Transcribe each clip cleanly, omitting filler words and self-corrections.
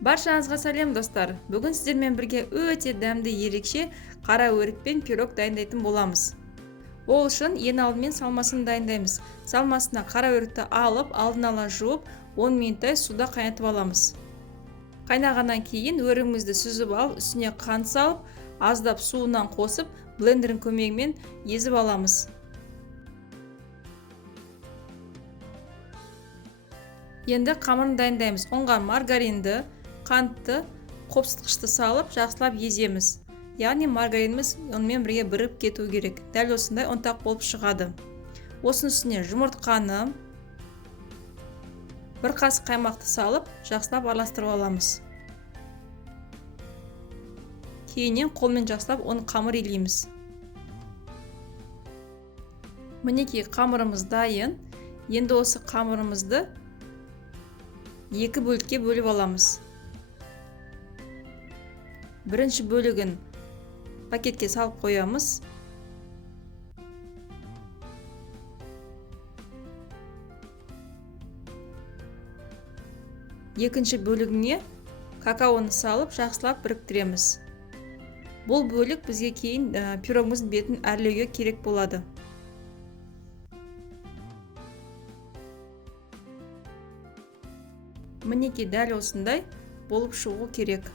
Баршаңызға сәлем достар. Бүгін сіздермен бірге өте дәмді ерекше қара өрікпен пирог дайындайтын боламыз. Ол үшін ең алдымен салмасын дайындаймыз. Салмасына қара өрікті алып, алдын ала жуып, 10 минуттай суда қайнатып аламыз. Қайнағаннан кейін өрігімізді сүзіп алып, үстіне қант салып, аздап суынан қосып, блендердің көмегімен езіп аламыз. Енді қамырын дайындаймыз. Оңға маргаринді, қантты, қопсытқышты салып, жақсылап еземіз. Яғни маргариніміз онымен бірге бірігіп кету керек. Дәл осындай ұнтақ болып шығады. Осының үстіне жұмыртқаны, бір қасық қаймақты салып, жақсылап араластырып аламыз. Кейіннен қолмен жақсылап оны қамыр илейміз. Мінекей қамырымыз дайын. Енді осы қамырымызды екі бөлікке бөліп аламыз. Бірінші бөлігін пакетке салып қоямыз. Екінші бөлігіне какаоны салып, жақсылап біріктіреміз. Бұл бөлік бізге кейін пирогымыздың бетін әрлеуге керек болады. Мінекей дәл осындай болып шығу керек.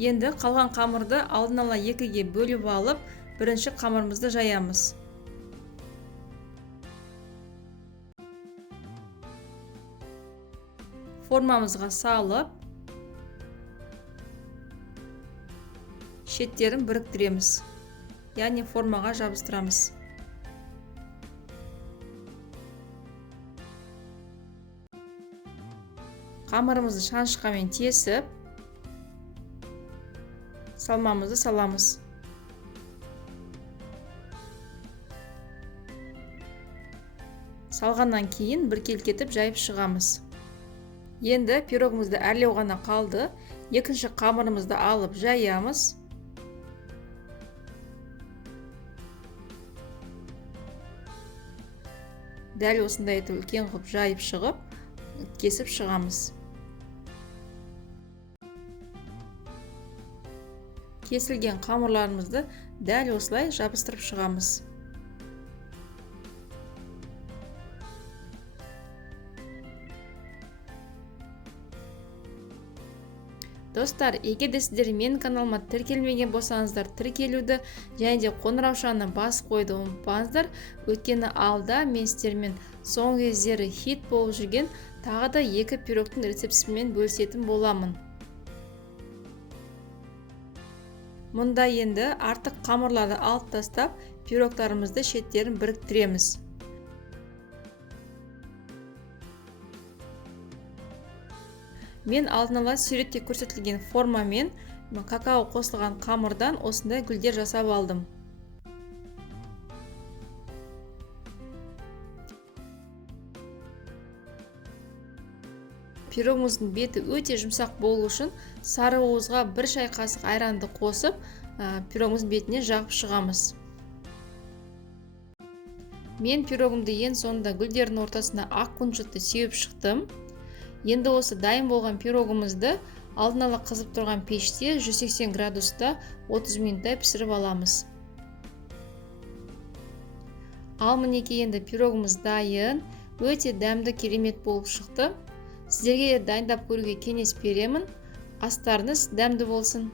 Енді қалған қамырды алдын ала екіге бөліп алып, бірінші қамырымызды жаямыз. Формамызға салып, шеттерін біріктіреміз. Яғни формаға жабыстырамыз. Қамырымызды шанышқамен тесіп, салмамызды саламыз. Салғаннан кейін біркелкетіп жайып шығамыз. Енді пирогымызды әрлеу ғана қалды. Екінші қамырымызды алып жаямыз. Дәл осындай етіп үлкен қылып жайып шығып, кесіп шығамыз. Кесілген қамырларымызды дәл осылай жабыстырып шығамыз. Достар, егер де сіздер менің каналыма тіркелмеген болсаңыздар, тіркелуді және де қоңыраушаны басып қойды ұмытпаңыздар. Өйткені алда мен сіздермен соңғы кездері хит болып жүрген тағы да екі пирогтың рецептісімен бөлісетін боламын. Мұнда енді артық қамырларды алып тастап, пирогтарымызды шеттерін біріктіреміз. Мен алдын ала суретте көрсетілген формамен какао қосылған қамырдан осындай гүлдер жасап алдым. Пирогымыздың беті өте жұмсақ болу үшін сары уызға бір шай қасық айранды қосып, пирогымыздың бетіне жағып шығамыз. Мен пирогымды ең соңында гүлдердің ортасына ақ күнжітті сеуіп шықтым. Енді осы дайын болған пирогымызды алдын ала қызып тұрған пеште 180 градуста 30 минуттай пісіріп аламыз. Ал мінекей енді пирогымыз дайын, өте дәмді керемет болып шықты. Сіздерге дайындап көруге кеңес беремін. Астарыңыз дәмді болсын.